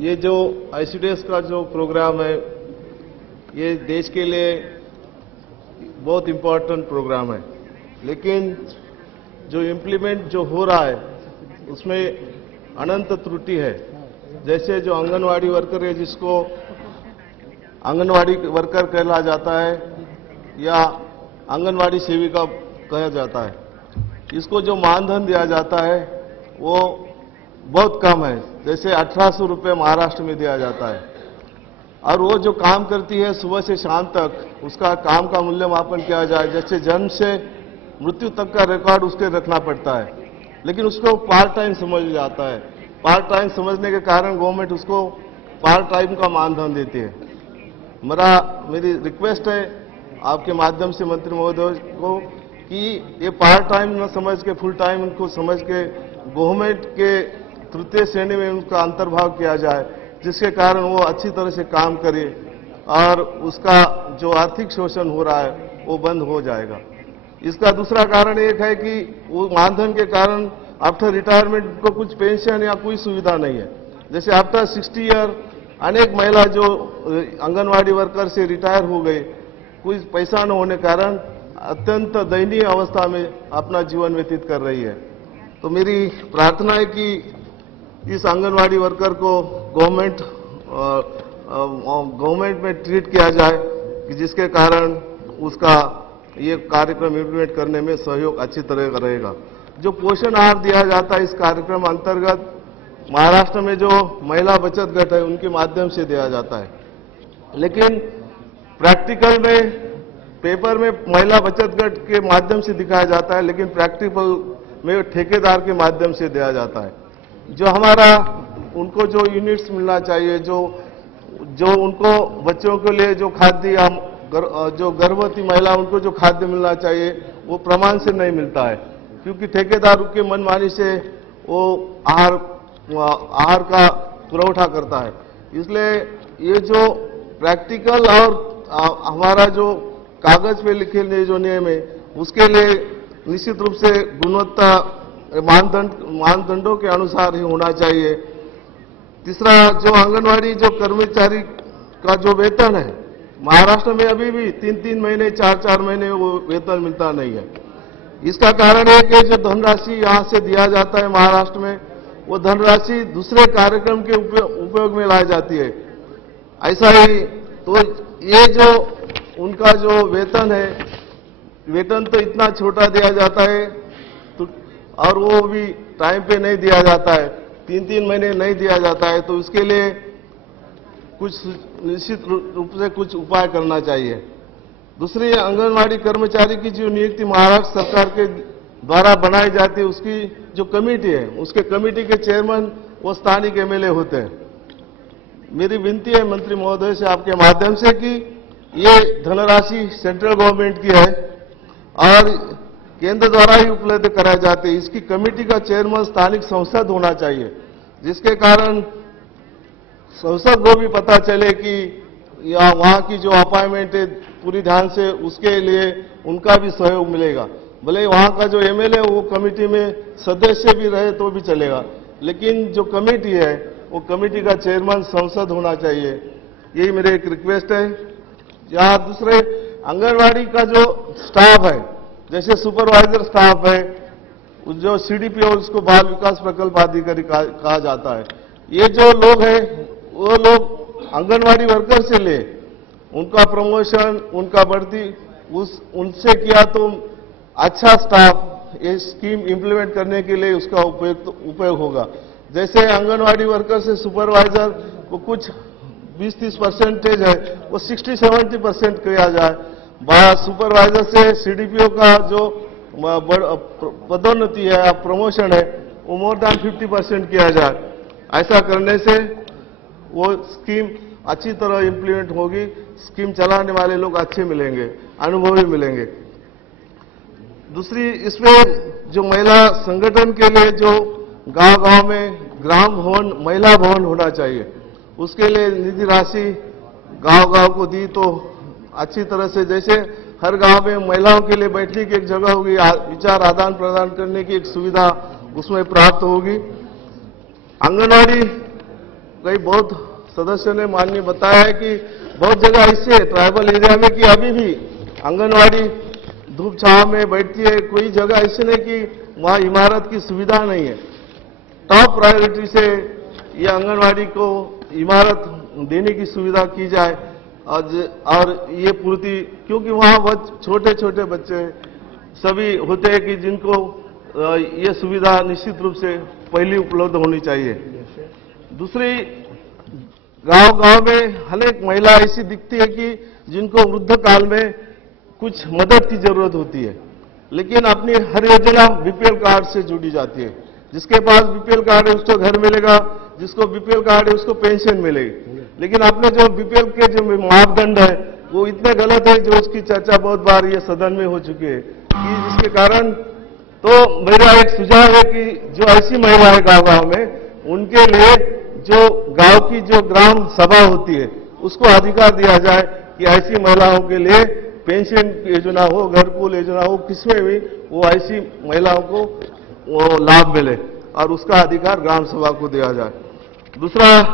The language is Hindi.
ये जो ICDS का जो प्रोग्राम है, ये देश के लिए बहुत इम्पोर्टेंट प्रोग्राम है, लेकिन जो इम्प्लीमेंट जो हो रहा है उसमें अनंत त्रुटि है। जैसे जो आंगनवाड़ी वर्कर है, जिसको आंगनवाड़ी वर्कर कहला जाता है या आंगनवाड़ी सेविका कहा जाता है, इसको जो मानधन दिया जाता है वो बहुत कम है। जैसे 1800 रुपये महाराष्ट्र में दिया जाता है, और वो जो काम करती है सुबह से शाम तक, उसका काम का मूल्यमापन किया जाए, जैसे जन्म से मृत्यु तक का रिकॉर्ड उसके रखना पड़ता है, लेकिन उसको पार्ट टाइम समझ जाता है। पार्ट टाइम समझने के कारण गवर्नमेंट उसको पार्ट टाइम का मानधन देती है। मेरी रिक्वेस्ट है आपके माध्यम से मंत्री महोदय को कि ये पार्ट टाइम न समझ के फुल टाइम उनको समझ के गवर्नमेंट के तृतीय श्रेणी में उनका अंतर्भाव किया जाए, जिसके कारण वो अच्छी तरह से काम करे और उसका जो आर्थिक शोषण हो रहा है वो बंद हो जाएगा। इसका दूसरा कारण एक है कि वो मानधन के कारण आफ्टर रिटायरमेंट को कुछ पेंशन या कोई सुविधा नहीं है। जैसे आफ्टर 60 ईयर अनेक महिला जो आंगनवाड़ी वर्कर से रिटायर हो गए, कोई पैसा न होने कारण अत्यंत दयनीय अवस्था में अपना जीवन व्यतीत कर रही है। तो मेरी प्रार्थना है कि इस आंगनवाड़ी वर्कर को गवर्नमेंट में ट्रीट किया जाए, कि जिसके कारण उसका ये कार्यक्रम इम्प्लीमेंट करने में सहयोग अच्छी तरह रहेगा। जो पोषण आहार दिया जाता है इस कार्यक्रम अंतर्गत महाराष्ट्र में जो महिला बचत गट है उनके माध्यम से दिया जाता है, लेकिन प्रैक्टिकल में पेपर में महिला बचत गट के माध्यम से दिखाया जाता है, लेकिन प्रैक्टिकल में ठेकेदार के माध्यम से दिया जाता है। जो हमारा उनको जो यूनिट्स मिलना चाहिए, जो उनको बच्चों के लिए जो खाद्य या जो गर्भवती महिला उनको जो खाद्य मिलना चाहिए वो प्रमाण से नहीं मिलता है, क्योंकि ठेकेदार के मनमानी से वो आहार का पुरवठा करता है। इसलिए ये जो प्रैक्टिकल और हमारा जो कागज पे लिखे जो नियम है उसके लिए निश्चित रूप से गुणवत्ता मानदंडों के अनुसार ही होना चाहिए। तीसरा, जो आंगनवाड़ी जो कर्मचारी का जो वेतन है महाराष्ट्र में अभी भी 3-3 महीने 4-4 महीने वो वेतन मिलता नहीं है। इसका कारण है कि जो धनराशि यहाँ से दिया जाता है महाराष्ट्र में, वो धनराशि दूसरे कार्यक्रम के उपयोग में लाई जाती है। ऐसा ही तो ये जो उनका जो वेतन है, वेतन तो इतना छोटा दिया जाता है तो, और वो भी टाइम पे नहीं दिया जाता है, 3-3 महीने नहीं दिया जाता है, तो उसके लिए कुछ निश्चित रूप से कुछ उपाय करना चाहिए। दूसरी, आंगनवाड़ी कर्मचारी की जो नियुक्ति महाराष्ट्र सरकार के द्वारा बनाई जाती है, उसकी जो कमेटी है उसके कमेटी के चेयरमैन वो स्थानीय एमएलए होते हैं। मेरी विनती है मंत्री महोदय से आपके माध्यम से कि ये धनराशि सेंट्रल गवर्नमेंट की है और केंद्र द्वारा ही उपलब्ध कराई जाती है। इसकी कमेटी का चेयरमैन स्थानिक सांसद होना चाहिए, जिसके कारण सांसद को भी पता चले कि या वहां की जो अपॉइंटमेंट है पूरी ध्यान से उसके लिए उनका भी सहयोग मिलेगा। भले वहां का जो एमएलए वो कमेटी में सदस्य भी रहे तो भी चलेगा, लेकिन जो कमेटी है वो कमेटी का चेयरमैन सांसद होना चाहिए। यही मेरे एक रिक्वेस्ट है। यहाँ दूसरे, आंगनवाड़ी का जो स्टाफ है, जैसे सुपरवाइजर स्टाफ है, जो सीडीपीओ उसको बाल विकास प्रकल्प अधिकारी कहा जाता है, ये जो लोग हैं वो लोग आंगनवाड़ी वर्कर से ले उनका प्रमोशन, उनका बढ़ती उनसे किया तो अच्छा स्टाफ ये स्कीम इंप्लीमेंट करने के लिए उसका उपयोग होगा। जैसे आंगनवाड़ी वर्कर से सुपरवाइजर को कुछ 20-30% है, वो 60-70% किया जाए। सुपरवाइजर से सीडीपीओ का जो पदोन्नति है या प्रमोशन है वो मोर देन 50% किया जाए। ऐसा करने से वो स्कीम अच्छी तरह इंप्लीमेंट होगी, स्कीम चलाने वाले लोग अच्छे मिलेंगे, अनुभवी मिलेंगे। दूसरी, इसमें जो महिला संगठन के लिए जो गांव-गांव में ग्राम भवन, महिला भवन होना चाहिए, उसके लिए निधि राशि गांव-गांव को दी तो अच्छी तरह से, जैसे हर गांव में महिलाओं के लिए बैठने की एक जगह होगी, विचार आदान प्रदान करने की एक सुविधा उसमें प्राप्त होगी। आंगनवाड़ी कई बहुत सदस्यों ने माननीय बताया है कि बहुत जगह ऐसे है ट्राइबल एरिया में कि अभी भी आंगनवाड़ी धूप छांव में बैठती है। कोई जगह ऐसे नहीं कि वहां इमारत की सुविधा नहीं है। टॉप प्रायोरिटी से ये आंगनवाड़ी को इमारत देने की सुविधा की जाए और ये पूर्ति, क्योंकि वहां बहुत छोटे छोटे बच्चे सभी होते हैं कि जिनको ये सुविधा निश्चित रूप से पहली उपलब्ध होनी चाहिए। दूसरी, गांव-गांव में हर एक महिला ऐसी दिखती है कि जिनको वृद्ध काल में कुछ मदद की जरूरत होती है, लेकिन अपनी हर योजना बीपीएल कार्ड से जुड़ी जाती है। जिसके पास बीपीएल कार्ड है उसको घर मिलेगा, जिसको बीपीएल कार्ड है उसको पेंशन मिलेगी। लेकिन आपने जो बीपीएल के जो मापदंड है वो इतने गलत है, जो उसकी चर्चा बहुत बार ये सदन में हो चुकी है, कि जिसके कारण तो मेरा एक सुझाव है कि जो ऐसी महिला है गांव-गांव में, उनके लिए जो गांव की जो ग्राम सभा होती है उसको अधिकार दिया जाए कि ऐसी महिलाओं के लिए पेंशन योजना हो, घरकुल योजना हो, किसमें भी वो ऐसी महिलाओं को वो लाभ मिले और उसका अधिकार ग्राम सभा को दिया जाए। दूसरा,